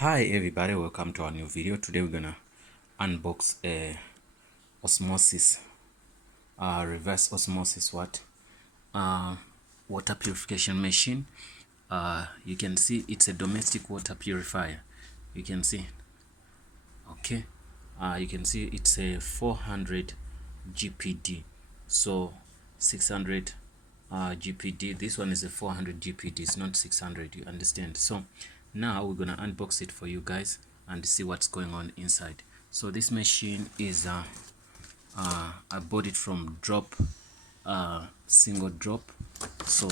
Hi everybody, welcome to our new video. Today we're gonna unbox a osmosis reverse osmosis water purification machine. You can see it's a domestic water purifier. You can see, okay, you can see it's a 400 GPD, so 600 GPD. This one is a 400 GPD, it's not 600, you understand? So now we're gonna unbox it for you guys and see what's going on inside. So this machine is I bought it from drop, single drop, so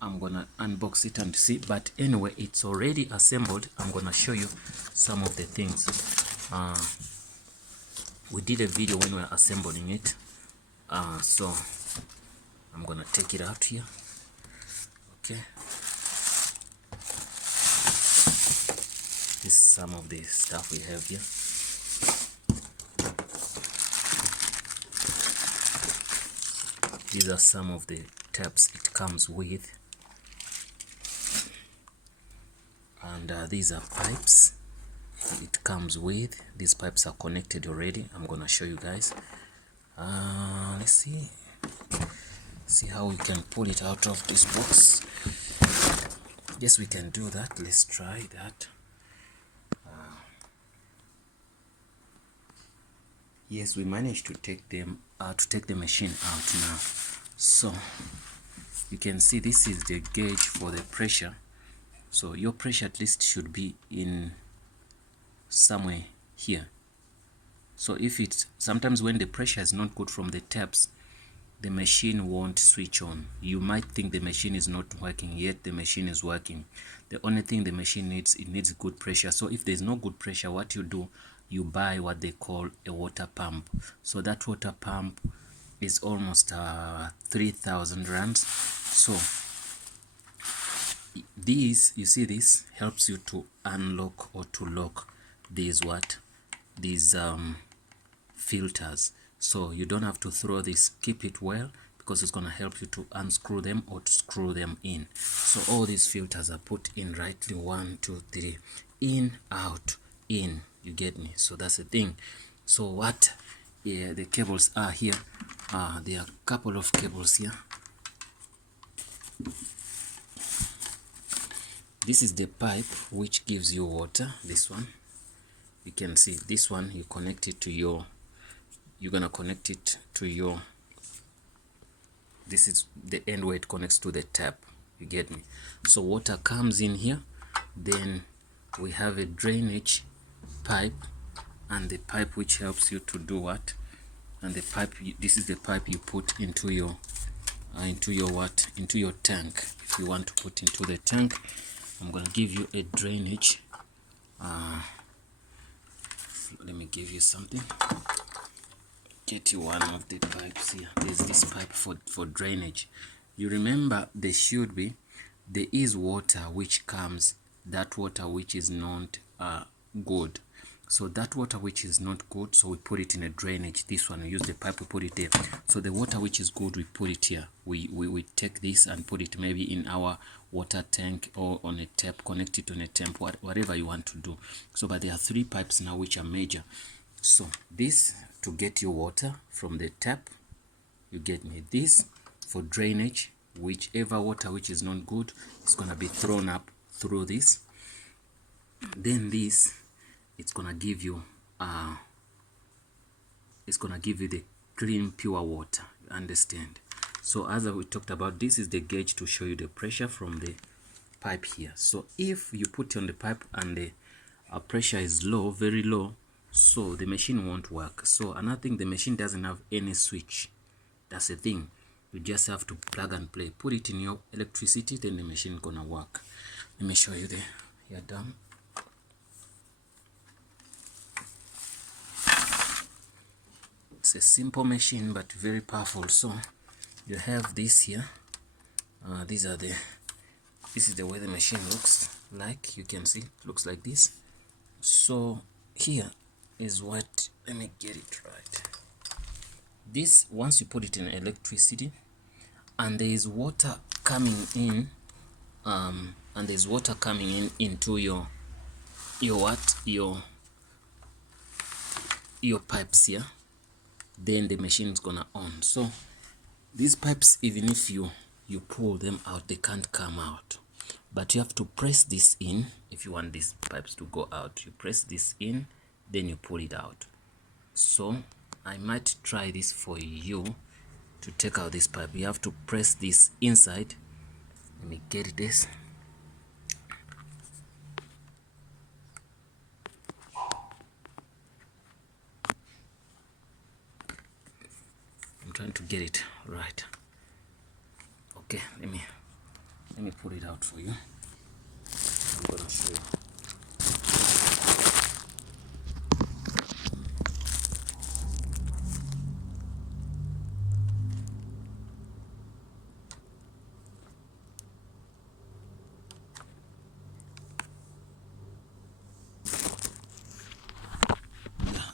I'm gonna unbox it and see. But anyway, it's already assembled. I'm gonna show you some of the things. We did a video when we were assembling it, so I'm gonna take it out here. Okay, this is some of the stuff we have here. These are some of the taps it comes with, and these are pipes it comes with. These pipes are connected already. I'm gonna show you guys. Let's see how we can pull it out of this box. Yes, we can do that. Let's try that. Yes, we managed to take them take the machine out now. So you can see this is the gauge for the pressure. So your pressure at least should be in somewhere here. So if it's sometimes when the pressure is not good from the taps, the machine won't switch on. You might think the machine is not working, yet the machine is working. The only thing the machine needs, it needs good pressure. So if there's no good pressure, what you do, you buy what they call a water pump. So that water pump is almost 3,000 rands. So these, you see, this helps you to unlock or to lock these filters. So you don't have to throw this, keep it well, because it's going to help you to unscrew them or to screw them in. So all these filters are put in rightly, 1 2 3, in, out, in, you get me? So that's the thing. So what the cables are here, there are a couple of cables here. This is the pipe which gives you water. This one, you can see this one, you connect it to your, you're gonna connect it to your, this is the end where it connects to the tap, you get me? So water comes in here, then we have a drainage pipe, and the pipe which helps you to do what, and the pipe, this is the pipe you put into your into your tank. If you want to put into the tank, I'm gonna give you a drainage, let me give you something, get you one of the pipes here. There's this pipe for drainage. You remember there is water which comes, that water which is not good. So that water which is not good, so we put it in a drainage. This one, we use the pipe, we put it there. So the water which is good, we put it here. We take this and put it maybe in our water tank or on a tap, connect it on a tap, whatever you want to do. So but there are 3 pipes now which are major. So this to get your water from the tap, you get me? This for drainage, whichever water which is not good is gonna be thrown up through this. Then this, it's gonna give you the clean pure water, you understand? So as we talked about, this is the gauge to show you the pressure from the pipe here. So if you put it on the pipe and the pressure is low, very low, so the machine won't work. So another thing, the machine doesn't have any switch. That's the thing, you just have to plug and play. Put it in your electricity, then the machine gonna work. Let me show you there. You're done. It's a simple machine but very powerful. So you have this here. This is the way the machine looks like. You can see it looks like this. So here is what, let me get it right. This, once you put it in electricity and there is water coming in, into your your pipes here, then the machine is gonna on. So these pipes, even if you pull them out, they can't come out, but you have to press this in. If you want these pipes to go out, you press this in, then you pull it out. So I might try this for you to take out this pipe. You have to press this inside. Let me get this. I'm trying to get it right. Okay, let me pull it out for you. I'm gonna show you.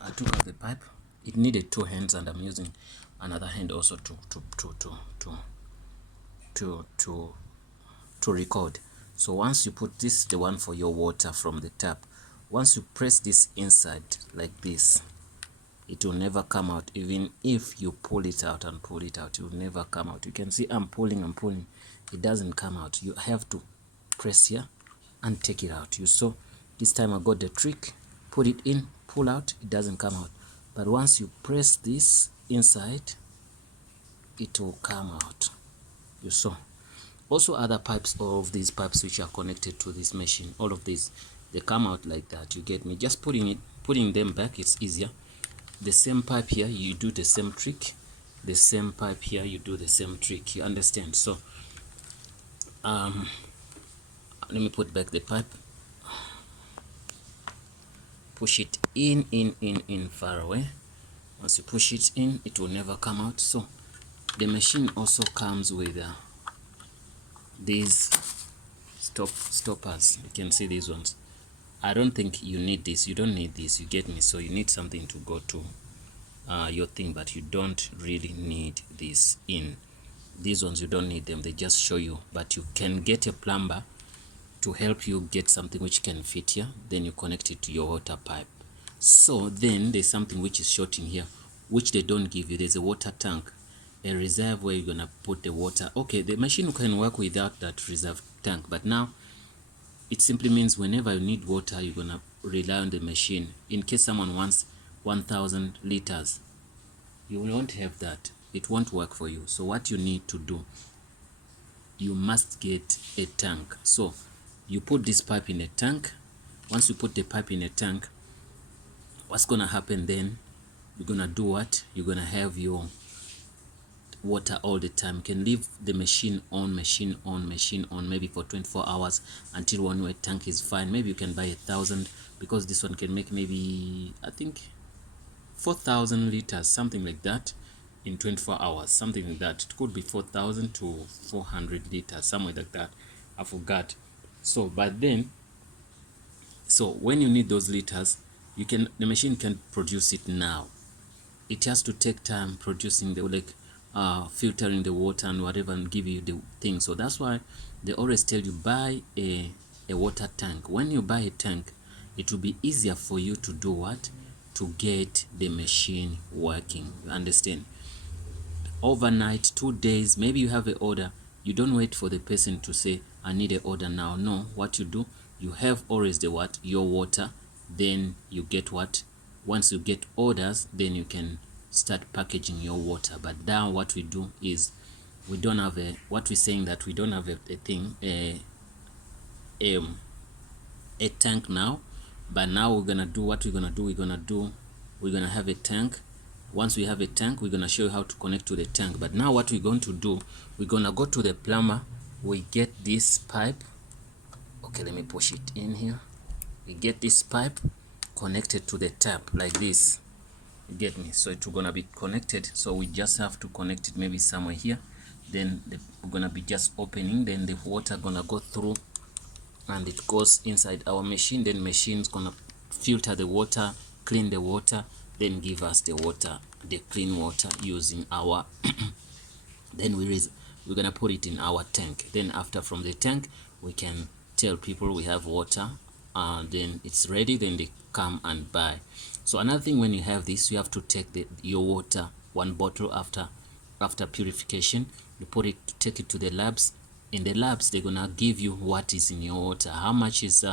I took out the pipe. It needed 2 hands, and I'm using another hand also to record. So once you put this, the one for your water from the tap, once you press this inside like this, it will never come out. Even if you pull it out and pull it out, it will never come out. You can see I'm pulling, it doesn't come out. You have to press here and take it out. You saw this time I got the trick. Put it in, pull out, it doesn't come out. But once you press this inside, it will come out. You saw. Also other pipes of these pipes which are connected to this machine, all of these, they come out like that. You get me? Just putting them back, it's easier. The same pipe here, you do the same trick. The same pipe here, you do the same trick. You understand? So let me put back the pipe. Push it in far away. Once you push it in, it will never come out. So the machine also comes with these stoppers. You can see these ones. I don't think you need this. You don't need this. You get me? So you need something to go to your thing, but you don't really need this in. These ones, you don't need them. They just show you, but you can get a plumber to help you get something which can fit here. Then you connect it to your water pipe. So then there's something which is short in here, which they don't give you. There's a water tank, a reserve where you're gonna put the water. Okay, the machine can work without that reserve tank, but now it simply means whenever you need water, you're gonna rely on the machine. In case someone wants 1000 liters, you won't have that. It won't work for you. So what you need to do, you must get a tank. So you put this pipe in a tank. Once you put the pipe in a tank, what's gonna happen then? You're gonna do what? You're gonna have your water all the time. You can leave the machine on, maybe for 24 hours until one your tank is fine. Maybe you can buy 1000, because this one can make maybe, I think, 4000 liters, something like that, in 24 hours, something like that. It could be 4000 to 400 liters, somewhere like that. I forgot. So but then, so when you need those liters, the machine can produce it now. It has to take time producing the filtering the water and whatever, and give you the thing. So that's why they always tell you buy a water tank. When you buy a tank, it will be easier for you to do what? To get the machine working. You understand? Overnight, 2 days, maybe you have an order. You don't wait for the person to say I need an order now. No, what you do, you have always your water. Then you get what? Once you get orders, then you can start packaging your water. But now what we do is, we don't have what we're saying, that we don't have a tank now. But now we're gonna do what we're gonna do. We're gonna have a tank. Once we have a tank, we're gonna show you how to connect to the tank. But now what we're going to do, we're gonna go to the plumber. We get this pipe. Okay, let me push it in here. We get this pipe connected to the tap like this. You get me? So it's gonna be connected. So we just have to connect it maybe somewhere here. Then we're gonna be just opening. Then the water gonna go through, and it goes inside our machine. Then machine's gonna filter the water, clean the water, then give us the water, the clean water, using our then we're gonna put it in our tank. Then after, from the tank, we can tell people we have water then it's ready, then they come and buy. So another thing, when you have this, you have to take your water, one bottle after purification, you take it to the labs. In the labs, they're gonna give you what is in your water, how much is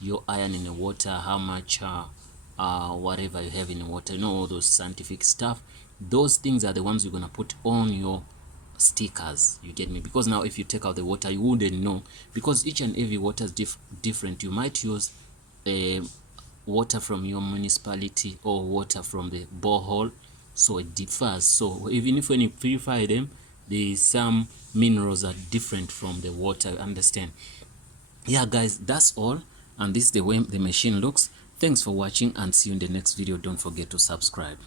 your iron in the water, how much whatever you have in the water, all those scientific stuff. Those things are the ones you're gonna put on your stickers, you get me? Because now if you take out the water, you wouldn't know, because each and every water is different. You might use water from your municipality or water from the borehole, so it differs. So even if when you purify them, some minerals are different from the water, understand? Yeah guys, that's all, and this is the way the machine looks. Thanks for watching, and see you in the next video. Don't forget to subscribe.